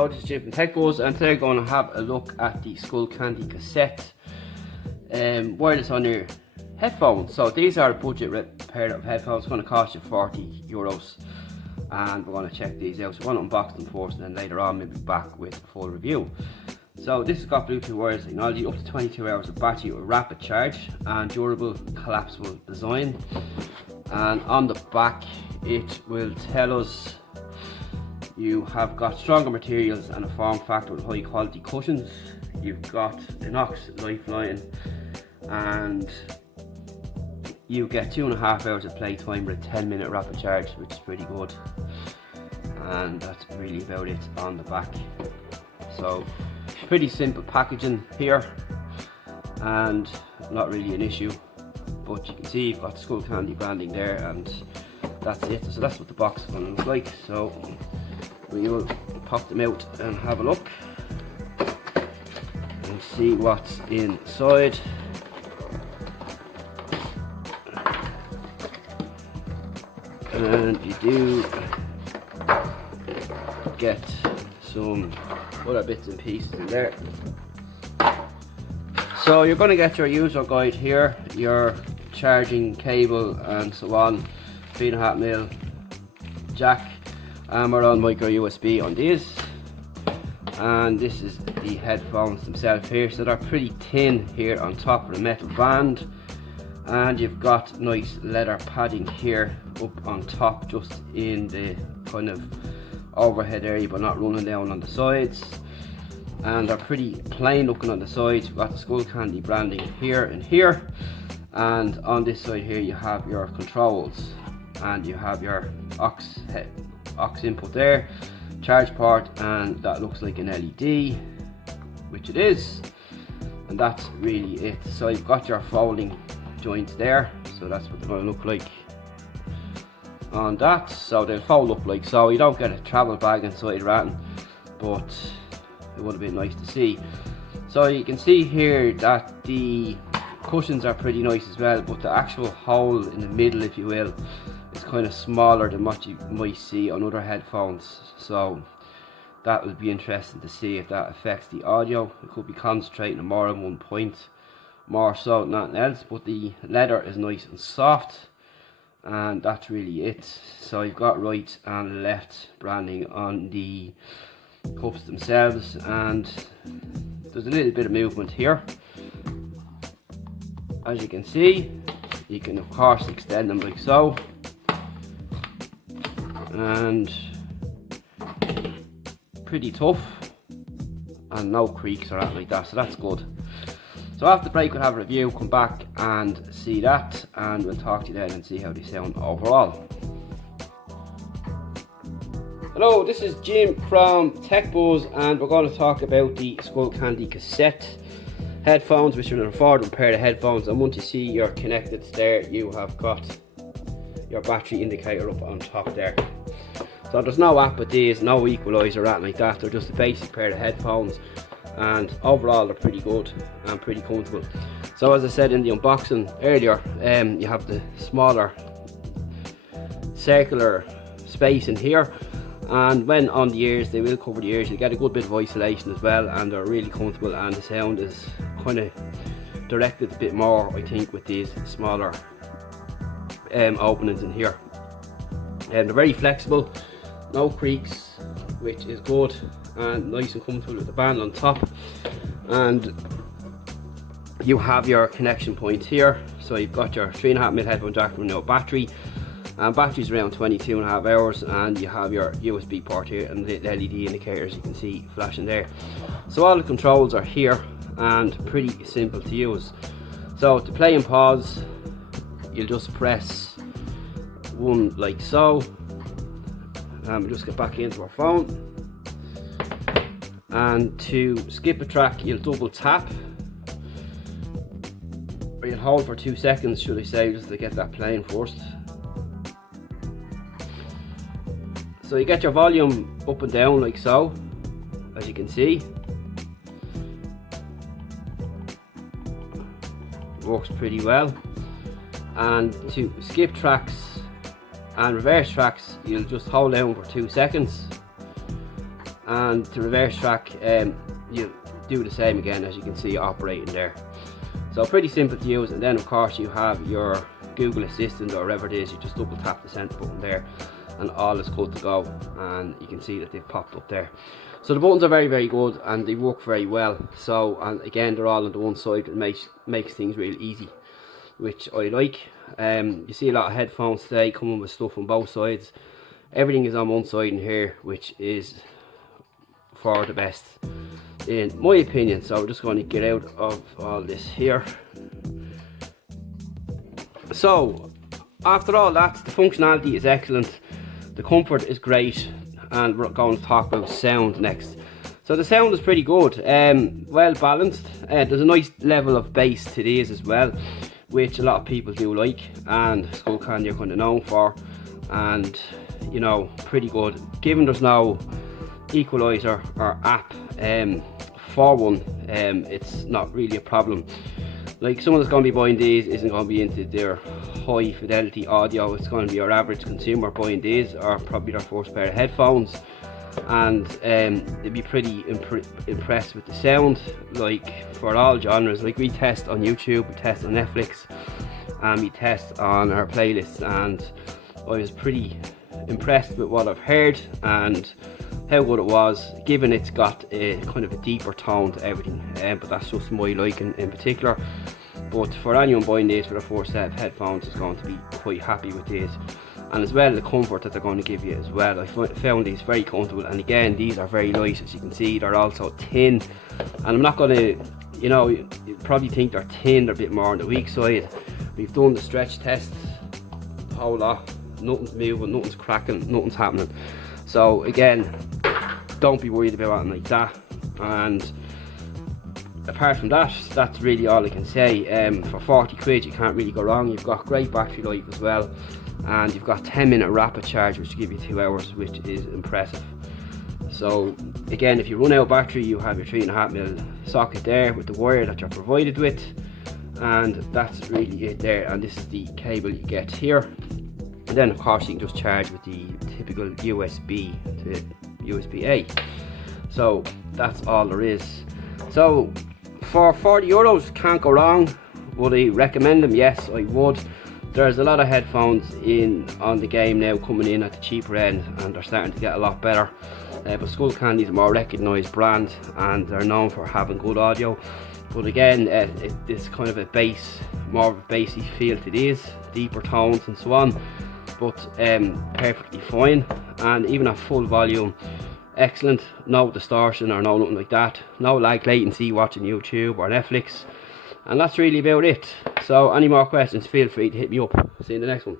Hello, this is Jim from TechBuzz, and today we're going to have a look at the Skullcandy Cassette wireless on ear headphones. So these are a budget pair of headphones. It's going to cost you €40, and we're going to check these out. So we're going to unbox them first, and then later on maybe back with a full review. So this has got Bluetooth wireless technology, up to 22 hours of battery with rapid charge, and durable collapsible design. And on the back it will tell us you have got stronger materials and a form factor with high quality cushions. You've got inox lifeline, and you get 2.5 hours of playtime with a 10-minute rapid charge, which is pretty good. And that's really about it on the back. So pretty simple packaging here, and not really an issue. But you can see you've got Skullcandy branding there, and that's it. So that's what the box is going to look like. So we will pop them out and have a look and see what's inside. And you do get some other bits and pieces in there. So you're going to get your user guide here, your charging cable and so on, 3.5mm jack, and we're on micro USB on these. And this is the headphones themselves here. So they're pretty thin here on top of the metal band, and you've got nice leather padding here up on top, just in the kind of overhead area, but not running down on the sides. And they're pretty plain looking on the sides. You've got the Skullcandy branding here and here, and on this side here you have your controls, and you have your aux input there, charge port, and that looks like an LED, which it is, and that's really it. So you've got your folding joints there, so that's what they're going to look like on that. So they'll fold up like so. You don't get a travel bag inside ratting, but it would have been nice to see. So you can see here that the cushions are pretty nice as well, but the actual hole in the middle, if you will, is kind of smaller than what you might see on other headphones. So that will be interesting to see if that affects the audio. It could be concentrating more on one point, more so than anything else. But the leather is nice and soft, and that's really it. So you've got right and left branding on the cups themselves, and there's a little bit of movement here. As you can see, you can of course extend them like so, and pretty tough, and no creaks or anything like that, so that's good. So after the break we'll have a review, come back and see that, and we'll talk to you then and see how they sound overall. Hello, this is Jim from TechBuzz, and we're going to talk about the Skullcandy Cassette headphones, which are an affordable pair of headphones. And once you see your connected there, you have got your battery indicator up on top there. So there's no app with these, no equalizer or anything like that. They're just a basic pair of headphones, and overall they're pretty good and pretty comfortable. So as I said in the unboxing earlier, you have the smaller circular space in here, and when on the ears, they will cover the ears. You get a good bit of isolation as well, and they're really comfortable, and the sound is kind of directed a bit more, I think, with these smaller openings in here. And they're very flexible, no creaks, which is good, and nice and comfortable with the band on top. And you have your connection points here. So you've got your 3.5mm headphone jack with no battery, and battery's around 22.5 hours, and you have your USB port here and the LED indicators you can see flashing there. So all the controls are here, and pretty simple to use. So to play and pause, you'll just press one like so, and we'll just get back into our phone. And to skip a track, you'll double tap, or you'll hold for 2 seconds, should I say, just to get that playing first. So you get your volume up and down like so, as you can see. Works pretty well. And to skip tracks and reverse tracks, you'll just hold down for 2 seconds, and to reverse track, you do the same again, as you can see operating there. So pretty simple to use. And then of course you have your Google Assistant or whatever it is. You just double tap the center button there and all is good to go, and you can see that they've popped up there. So the buttons are very good and they work very well. So, and again, they're all on the one side. It makes things real easy, which I like. You see a lot of headphones today coming with stuff on both sides. Everything is on one side in here, which is for the best in my opinion. So I'm just going to get out of all this here. So after all that, the functionality is excellent, the comfort is great, and we're going to talk about sound next. So the sound is pretty good, well balanced. There's a nice level of bass to these as well, which a lot of people do like, and Skullcandy are kind of known for, and you know, pretty good. Given there's no equalizer or app for one, it's not really a problem. Like, someone that's going to be buying these isn't going to be into their high fidelity audio. It's going to be your average consumer buying these, or probably their first pair of headphones, and they'd be pretty impressed with the sound. Like, for all genres, like we test on YouTube, we test on Netflix, and we test on our playlists, and I was pretty impressed with what I've heard and how good it was, given it's got a kind of a deeper tone to everything. But that's just my liking in particular. But for anyone buying these for their first set of headphones is going to be quite happy with these, and as well the comfort that they're going to give you as well. I found these very comfortable, and again, these are very light. As you can see, they're also thin, and I'm not going to, you know, you probably think they're thin, they're a bit more on the weak side. We've done the stretch tests, a whole lot, nothing's moving, nothing's cracking, nothing's happening. So again, don't be worried about anything like that. And apart from that, that's really all I can say. For 40 quid you can't really go wrong. You've got great battery life as well, and you've got 10-minute rapid charge, which will give you 2 hours, which is impressive. So again, if you run out of battery, you have your 3.5mm socket there with the wire that you're provided with, and that's really it there. And this is the cable you get here, and then of course you can just charge with the typical USB to USB-A. So that's all there is. So for €40, can't go wrong. Would I recommend them? Yes, I would. There's a lot of headphones on the game now coming in at the cheaper end, and they're starting to get a lot better. But Skullcandy is a more recognised brand, and they're known for having good audio. But again, it's kind of a bass, more of a bassy feel to these, deeper tones and so on. But perfectly fine, and even at full volume, excellent. No distortion or no nothing like that. No lag latency watching YouTube or Netflix, and that's really about it. So any more questions, feel free to hit me up. See you in the next one.